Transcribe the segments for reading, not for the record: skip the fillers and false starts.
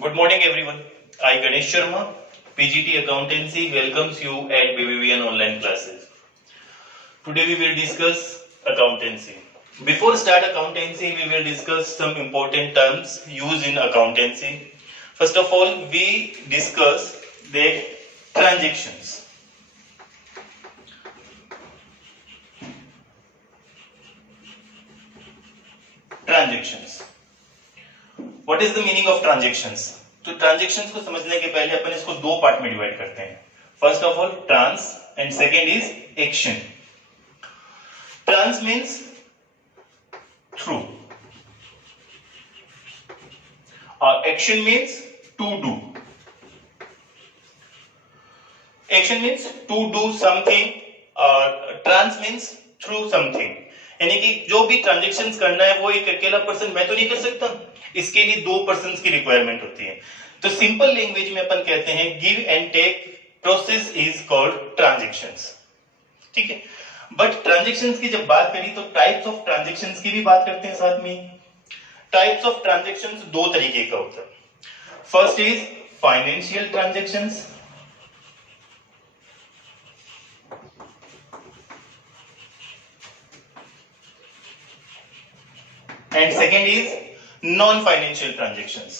Good morning, everyone. I, Ganesh Sharma, PGT Accountancy, welcomes you at BBVN online classes. Today we will discuss accountancy. Before start accountancy, we will discuss some important terms used in accountancy. First of all, we discuss the transactions. Transactions. What is the meaning of transactions? तो ट्रांजेक्शंस को समझने के पहले अपन इसको दो पार्ट में divide करते हैं. First of all trans and second is action. Trans means through और action means to do. Action means to do something और ट्रांस मीन्स थ्रू समथिंग. यानी कि जो भी ट्रांजेक्शंस करना है वो एक अकेला पर्सन मैं तो नहीं कर सकता, इसके लिए दो पर्सन की रिक्वायरमेंट होती है. तो सिंपल लैंग्वेज में अपन कहते हैं give and take process is called transactions. ठीक है. बट ट्रांजेक्शंस की जब बात करी तो टाइप्स ऑफ ट्रांजेक्शंस की भी बात करते हैं साथ में. टाइप्स ऑफ ट्रांजेक्शंस दो तरीके का होता है. First is financial transactions and second is non-financial transactions.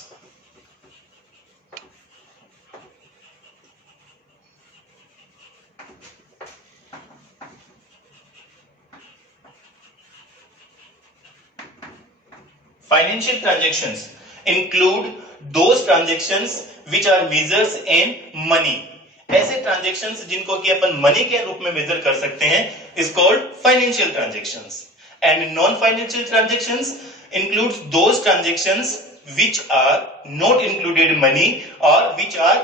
Financial transactions include those transactions which are measures in money. ऐसे ट्रांजेक्शंस जिनको कि अपन मनी के रूप में मेजर कर सकते हैं is called financial transactions. And non-financial transactions includes those transactions which are not included money or which are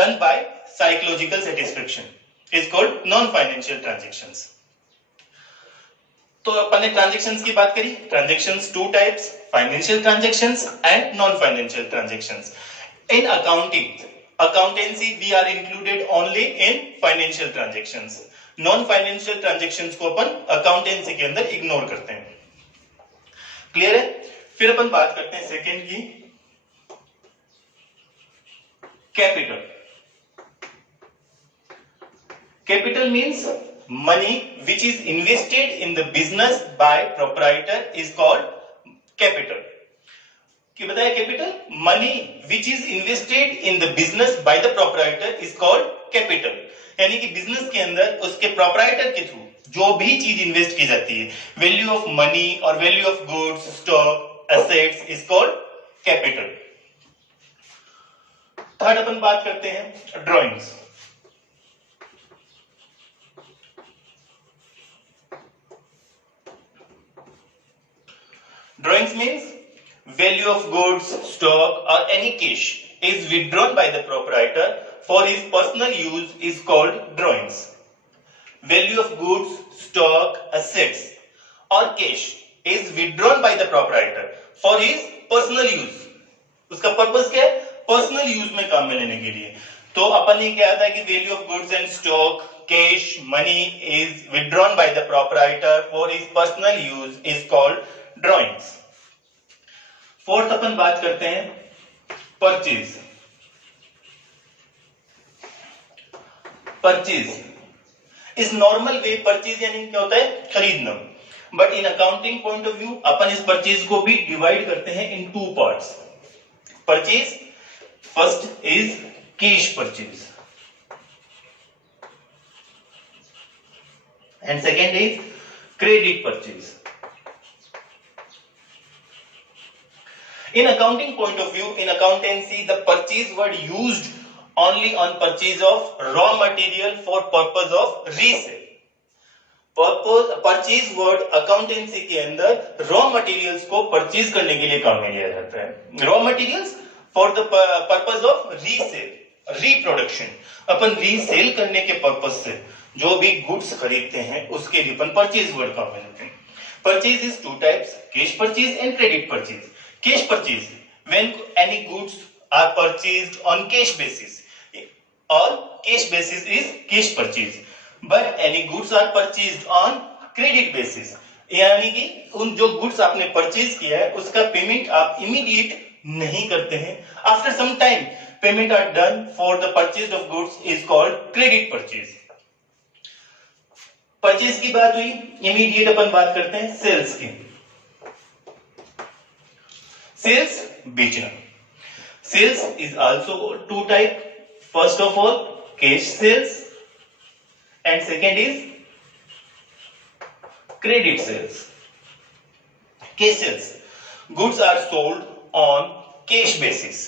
done by psychological satisfaction is called non-financial transactions. तो अपन ने ट्रांजेक्शंस की बात करी. Transactions two types, financial transactions and non financial transactions. In accountancy we are included only in financial transactions. Non financial transactions को अपन अकाउंटेंसी के अंदर इग्नोर करते हैं. क्लियर है. फिर अपन बात करते हैं सेकेंड की, capital. Capital means money which is invested in the business by proprietor is called capital. कि बताया capital, money which is invested in the business by the proprietor is called capital. यानी कि बिजनेस के अंदर उसके प्रोप्राइटर के थ्रू जो भी चीज इन्वेस्ट की जाती है, वैल्यू ऑफ मनी और value of goods, stock, assets is called capital. Third अपन बात करते हैं drawings. Drawings means value of goods, stock or any cash is withdrawn by the proprietor for his personal use is called drawings. Value of goods, stock, assets or cash is withdrawn by the proprietor for his personal use. उसका पर्पस क्या है? Personal use में काम में लेने के लिए. तो अपन ने क्या था कि value of goods and stock, cash, money is withdrawn by the proprietor for his personal use is called drawings. Fourth अपन बात करते हैं परचेज. परचेज इस नॉर्मल वे परचेज यानी क्या होता है? खरीदना. But in accounting point of view अपन इस परचेज को भी डिवाइड करते हैं in two parts. Purchase first is cash purchase and second is credit purchase. In accounting point of view, in accountancy, the purchase word used only on purchase of raw material for purpose of resale. Purchase word accountancy के अंदर raw materials को purchase करने के लिए काम में लिया जाता है. Raw materials for the purpose of resale, reproduction. अपन resale करने के purpose से जो भी goods खरीदते हैं उसके लिए अपन purchase word काम में लेते हैं. Purchase is two types, cash purchase and credit purchase. Cash purchase when any goods are purchased on cash basis or cash basis is cash purchase, but any goods are purchased on credit basis. यानी कि उन जो गुड्स आपने परचेज किया है उसका पेमेंट आप इमीडिएट नहीं करते हैं, after some time payment are done for the purchase of goods is called credit purchase. Purchase की बात हुई, इमीडिएट अपन बात करते हैं सेल्स की। सेल्स बेचना। Sales is also two type, first of all cash sales and second is credit sales. Cash sales. Goods are sold on cash basis.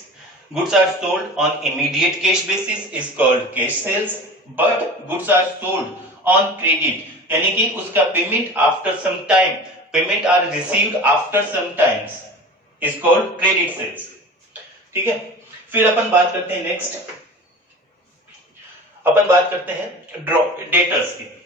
Goods are sold on immediate cash basis is called cash sales, but goods are sold on credit, यानी कि उसका payment after some time, payment are received after some times is called credit sales. ठीक है, फिर अपन बात करते हैं नेक्स्ट, अपन बात करते हैं डेटर्स की।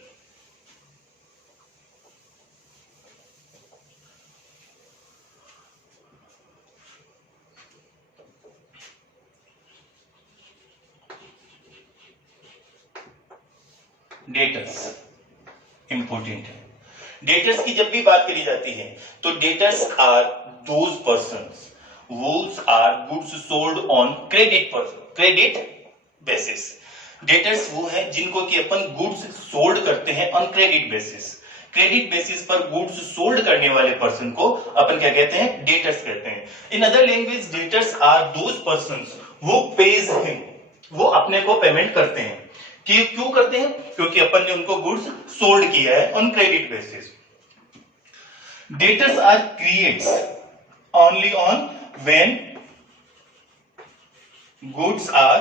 डेटर्स इंपॉर्टेंट है। डेटर्स की जब भी बात करी जाती है तो debtors are those persons whose are goods sold on credit basis. Debtors वो हैं जिनको कि अपन गुड्स सोल्ड करते हैं on credit basis. Credit basis पर गुड्स सोल्ड करने वाले पर्सन को अपन क्या कहते हैं, डेटर्स कहते हैं। In other language debtors are those persons वो पेज हिम, वो अपने को पेमेंट करते हैं। कि क्यों करते हैं, क्योंकि अपन ने उनको गुड्स सोल्ड किया है on credit basis. Debtors are creates only on when goods are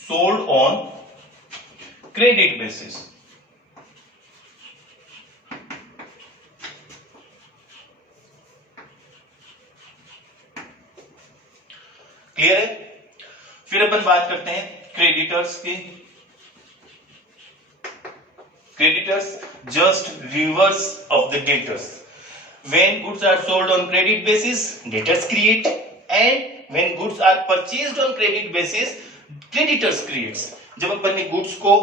sold on credit basis. Clear है। फिर अपन बात करते हैं क्रेडिटर्स की। Creditors just reverse of the debtors. When goods are sold on credit basis debtors create, and when goods are purchased on credit basis creditors creates. जब अपन ने गुड्स को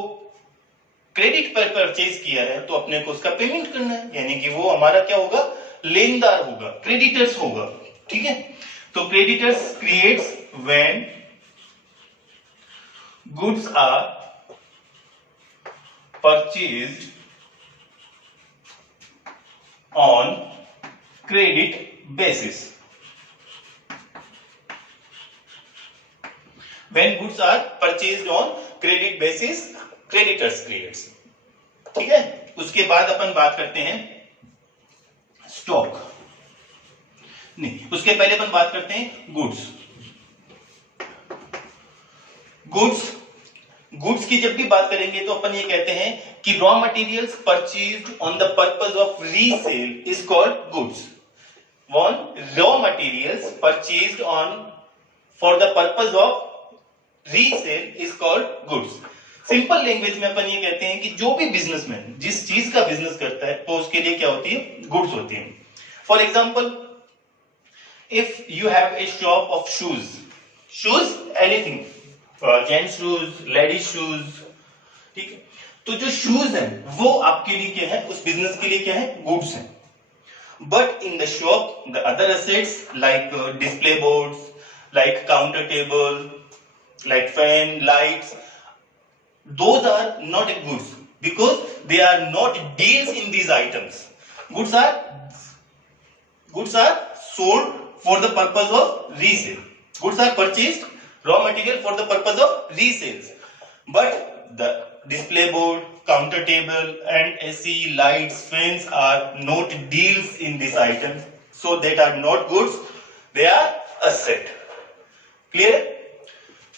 क्रेडिट पर परचेज किया है तो अपने को उसका पेमेंट करना है, यानी कि वो हमारा क्या होगा, लेनदार होगा, क्रेडिटर्स होगा। ठीक है, तो creditors creates when goods are purchased on credit basis. When goods are purchased on credit basis, creditors creates. ठीक है, उसके बाद अपन बात करते हैं स्टॉक। नहीं, उसके पहले अपन बात करते हैं गुड्स। गुड्स की जब भी बात करेंगे तो अपन ये कहते हैं कि raw materials purchased on the purpose of resale is called goods. One raw materials purchased on for the purpose of resale is called goods. Simple language में अपन ये कहते हैं कि जो भी बिजनेसमैन जिस चीज का बिजनेस करता है तो उसके लिए क्या होती है, गुड्स होती है। For example, if you have a shop of shoes anything, gents shoes, ladies shoes, ठीक है, तो जो शूज है वो आपके लिए क्या है, उस बिजनेस के लिए क्या है, गुड्स है। But in the shop the other assets like display boards, like counter table, like fan, lights, those are not goods because they are not deals in these items. Goods are sold for the purpose of resale. Goods are purchased, raw material for the purpose of resales. But the display board, counter table and AC, lights, fans are not deals in these items, so that are not goods, they are asset. Clear?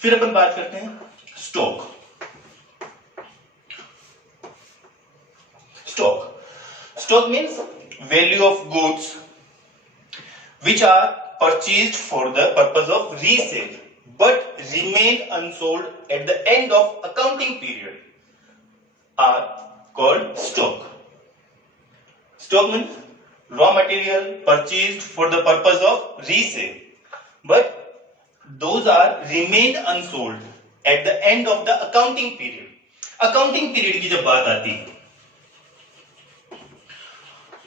फिर अपन बात करते हैं stock. Stock means value of goods which are purchased for the purpose of resale but remain unsold at the end of accounting period are called stock. Stock means raw material purchased for the purpose of resale but those are remained unsold at the end of the accounting period. Accounting period की जब बात आती है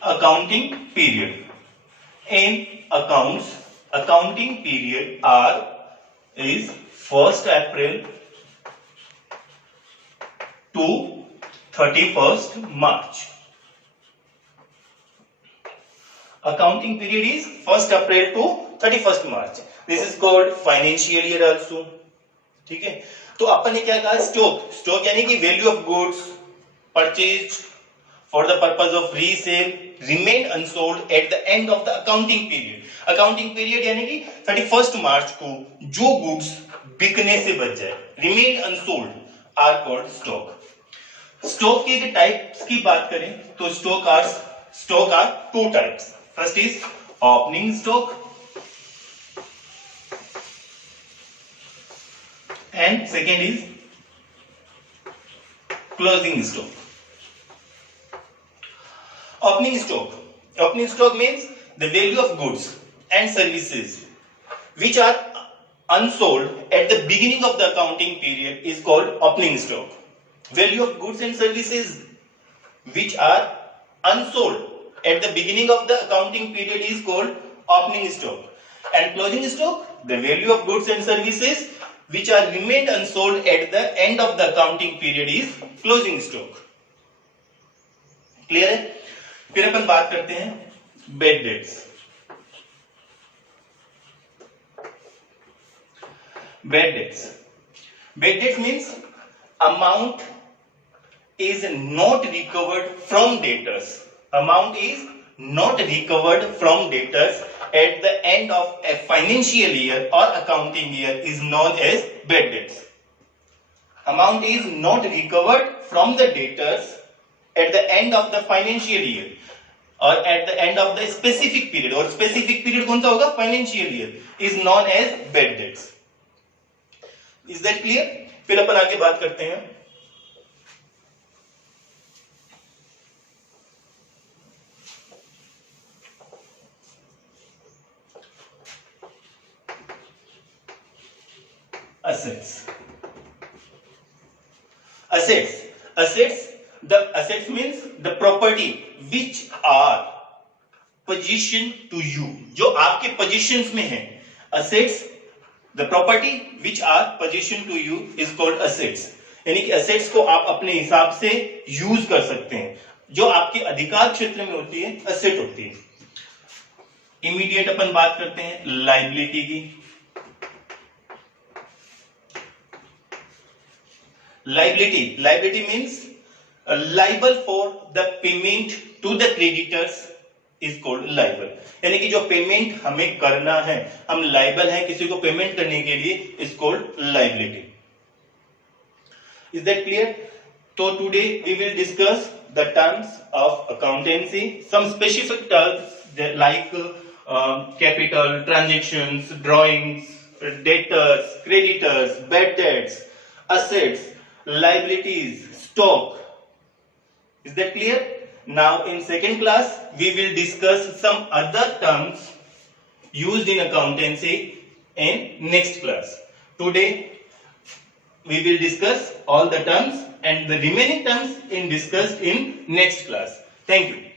accounting period. In accounts, accounting period is 1st April to 31st March. Accounting period is 1st April to 31st March. This is called financial year also. ठीक है, तो अपन ने क्या कहा, स्टॉक यानी कि value of goods purchase for the purpose of resale remain unsold at the end of the accounting period. Accounting period यानी कि 31st मार्च को जो गुड्स बिकने से बच जाए, remain unsold, are called stock. Stock के टाइप्स की बात करें तो stock are two types. First is opening stock and second is closing stock. Opening stock means the value of goods and services which are unsold at the beginning of the accounting period is called opening stock. Value of goods and services which are unsold at the beginning of the accounting period is called opening stock. And closing stock, the value of goods and services which are remained unsold at the end of the accounting period is closing stock. Clear है? फिर अपन बात करते हैं bad debts. Bad debts means amount is not recovered from debtors. Amount is not recovered from debtors at the end of a financial year or accounting year is known as bad debts. Amount is not recovered from the debtors at the end of the financial year or at the end of the specific period, और specific period कौन सा होगा? Financial year is known as bad debts. Is that clear? फिर अपन आगे बात करते हैं assets. The assets means the property which are position to you, जो आपके positions में है. Assets, the property which are position to you is called assets. यानी कि assets को आप अपने हिसाब से यूज कर सकते हैं. जो आपके अधिकार क्षेत्र में होती है asset होती है. इमीडिएट अपन बात करते हैं लाइबिलिटी की. Liability means liable for the payment to the creditors is called liable. यानी कि जो पेमेंट हमें करना है, हम लाइबल हैं किसी को पेमेंट करने के लिए, is called liability. Is that clear? So today we will discuss the terms of accountancy, some specific terms like capital, transactions, drawings, debtors, creditors, bad debts, assets, liabilities, stock. Is that clear? Now in second class we will discuss some other terms used in accountancy in next class. Today we will discuss all the terms and the remaining terms in discussed in next class. Thank you.